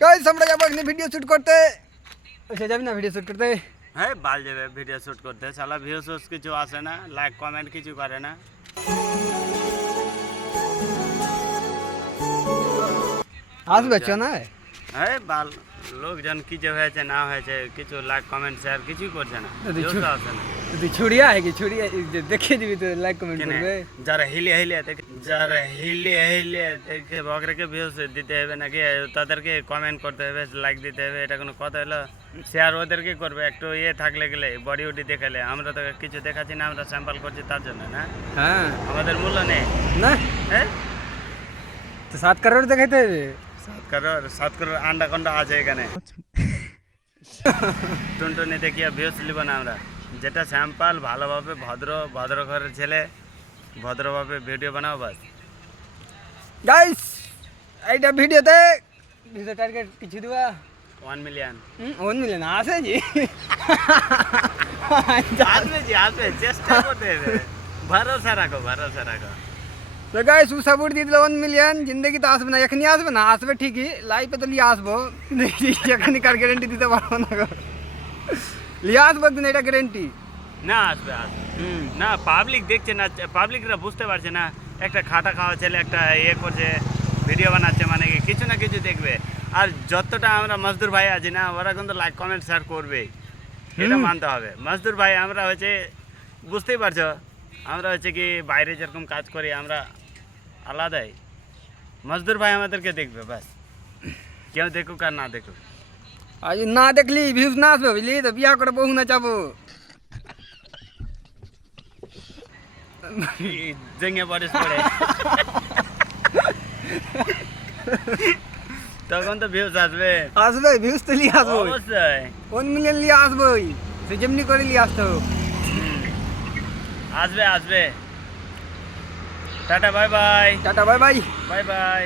Guys আমরা যাবো এখানে ভিডিও শুট করতে। এসে যাবি না ভিডিও শুট করতে? হ্যাঁ বাল যাবে ভিডিও শুট করতে, শালা ভিউস কিছু আসে না, লাইক কমেন্ট কিছু করে না। আসবে চ না? হ্যাঁ বাল লোকজন কি যে হয়েছে না হয়েছে কিছু লাইক কমেন্ট শেয়ার কিছুই করছে না, ভিউস আসে না। তুই ছুড়িয়া है कि ছুড়িয়া দেখে দিবি তো লাইক কমেন্ট করবে। যারা হিলিয়ে দেখে বকরেকে ভিউস দিতে হবে নাকি তাদেরকে কমেন্ট করতে হবে, লাইক দিতে হবে, এটা কোনো কথা হলো? শেয়ার ওদেরকে করবে একটু ইয়ে থাকলে গেলে বডি উডি দেখালে। আমরা তো কিছু দেখাচ্ছি না, আমরা স্যাম্পল করছি তার জন্য না, হ্যাঁ আমাদের মূল্য নেই না। হ্যাঁ তো 7 কারোর দেখাইতে হবে। 7 কারোর আন্ডা কন্ডা আছে এখানে। টুনটুনি দেখিয়া ভিউস নিব না আমরা, যেটা স্যাম্পল ভালোভাবে ভদ্র ঘরের ছেলে ভদ্রভাবে ভিডিও বানাও বাস। গাইস এইটা ভিডিওতে ভিডিও টার্গেট কিছু দিবা 1 মিলিয়ন 1 মিলিয়ন আছে জি। আসবে চেষ্টা করতে হবে, ভরসা রাখো। তো গাইস ও সাপোর্ট দিয়ে দিল 1 মিলিয়ন। জিন্দগি তো আসবে না, এখনই আসবে না, আসবে ঠিকই, লাইভে তো লিয়ে আসবো। এখনই কার গ্যারেন্টি দিতে পারবো না, লিয়ে আসবো একদিন, এটা গ্যারেন্টি। না আসবে না, পাবলিক দেখছে না, পাবলিকরা বুঝতে পারছে না একটা খাটা খাওয়া ছেলে একটা ইয়ে করছে ভিডিও বানাচ্ছে, মানে কি কিছু না কিছু দেখবে। আর যতটা আমরা মজদুর ভাই আছি না, ওরা কিন্তু লাইক কমেন্ট শেয়ার করবে, এটা মানতে হবে। মজদুর ভাই আমরা হচ্ছে বুঝতেই পারছো, আমরা হচ্ছে কি বাইরে যেরকম কাজ করি আমরা আলাদাই, মজদুর ভাই আমাদেরকে দেখবে বাস, কেউ দেখুক আর না দেখুক। আর না দেখলি ভিউজ না আসবে বুঝলি, তো বিয়া করে বহু না যাবো। জেঙে পড়িস পড়ে তখন তো ভিউজ আসবে ভিউজ তো লিয়ে আসবো অবশ্যই। 1 মিলিয়ন লিয়ে আসবোই, সে যেমনি করে লিয়ে আসতে হোক। আসবে tata bye bye. Tata bye bye. Bye bye.